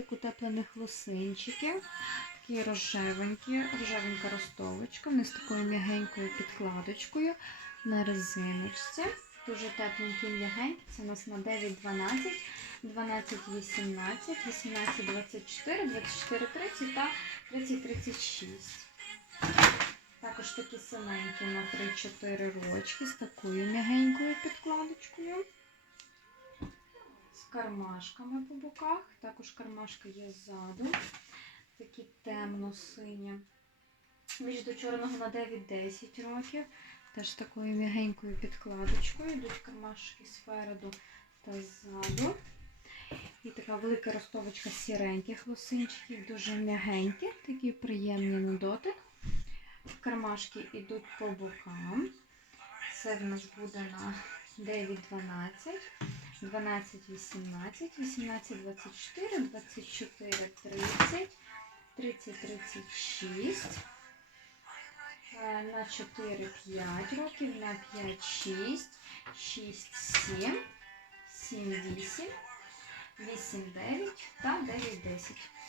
комплектик утеплених лосинчиків. Такі рожевенькі, рожевенька ростовочка. Вони з такою м'ягенькою підкладочкою на резиночці. Дуже тепленькі м'ягенькі. Це у нас на 9-12, 12-18, 18-24, 24-30 та 30-36. Також такі синенькі на 3-4 рочки з такою м'ягенькою підкладочкою. Кармашками по боках. Також кармашка є ззаду. Такі темно-сині. Більш до чорного на 9-10 років. Теж такою м'ягенькою підкладочкою. Йдуть кармашки спереду та ззаду. І така велика ростовочка сіреньких лосинчиків, дуже м'ягенькі, такі приємні на дотик. Кармашки йдуть по бокам. Це в нас буде на 9-12, 12-18, 18-24, 24-30, 30-36, е, на 4-5 років, на 5-6, 6-7, 7-8, 8-9 та 9-10.